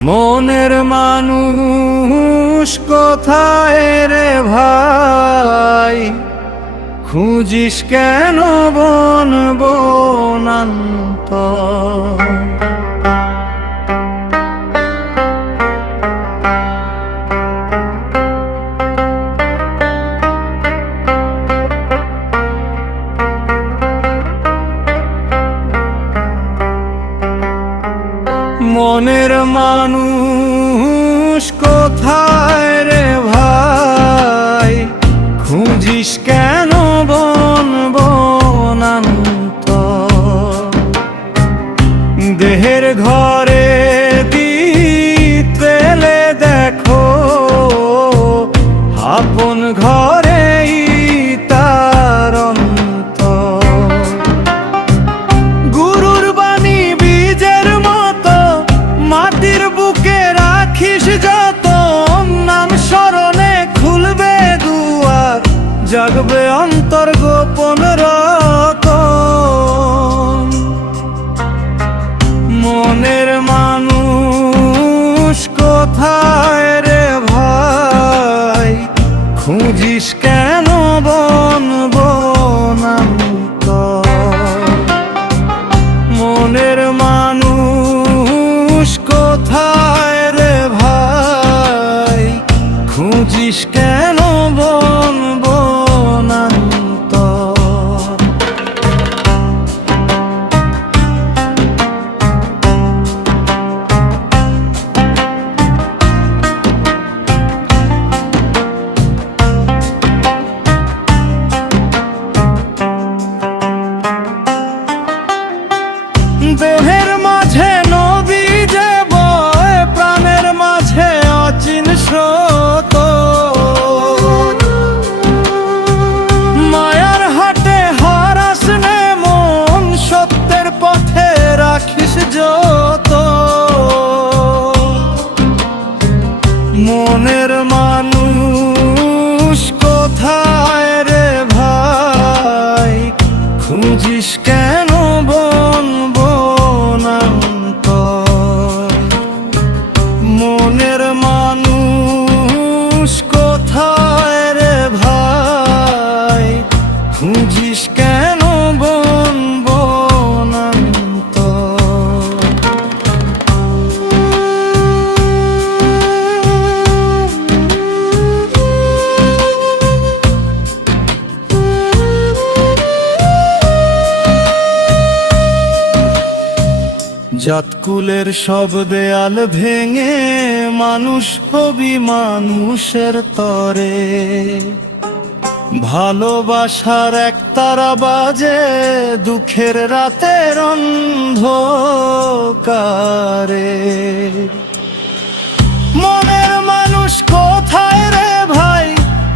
মনের মানুষ কোথায় রে ভাই, খুঁজিস কেন বন বনান্ত? মনের মানুষ কোথায় রে ভাই, খুঁজিস কেন বন বনান্ত? দেহের ঘরে দিতেলে দেখো, আপন ঘরেই তার অন্ত। গুরুর বাণী বীজের মতো মাটির বুকে রাখিস যত, নাম স্মরণে খুলবে দুয়ার, জাগবে অন্তর গোপন রকম। মনের মানুষ কোথায় রে ভাই, খুঁজিস কেন বন বনান্ত? মনের মানুষ কোথায় রে ভাই, খুঁজিস কেন বন বনান্ত? দেহের মাঝে নদী যে বয়, প্রাণের মাঝে অচিন স্রোত। মায়ার হাটে হারাস নে মন, সত্যের পথে রাখিস যত। মনের মানুষ কোথায় রে ভাই, খুঁজিস কেন বন বনান্ত? মনের মানুষ কোথায় রে ভাই, খুঁজিস কেন বন বনান্ত? জাতকুলের সব দেয়াল ভেঙে মানুষ হবি মানুষের তরে, ভালোবাসার একতারা বাজে দুঃখের রাতের অন্ধকারে। মনের মানুষ কোথায় রে ভাই,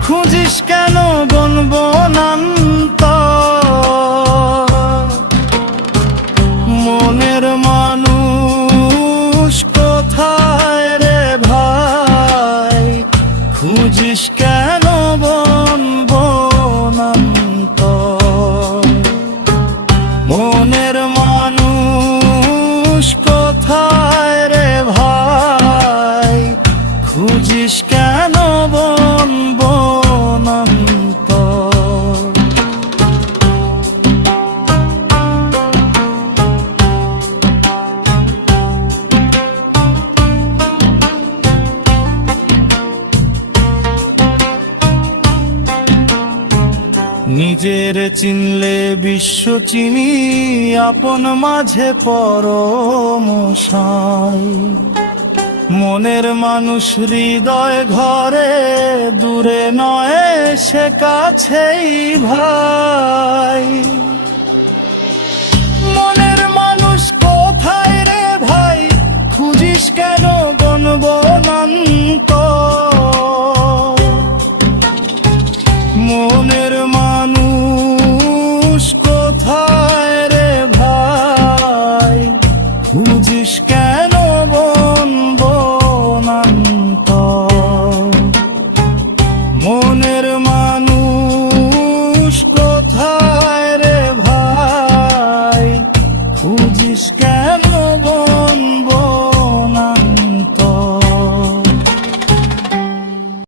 খুঁজিস কেন বন বনান্ত? মনের মানুষ কোথায় রে ভাই, খুঁজিস কেন বন বনান্ত? মনের মানুষ কোথায় রে ভাই, খুঁজিস কেন বন বনান্ত? নিজের চিনলে বিশ্ব চিনি, আপন মাঝে পরমশাই। মনের মানুষ হৃদয় ঘরে, দূরে নয় সে কাছেই ভাই। মনের মানুষ কোথায় রে ভাই, খুঁজিস কেন বন বনান্ত?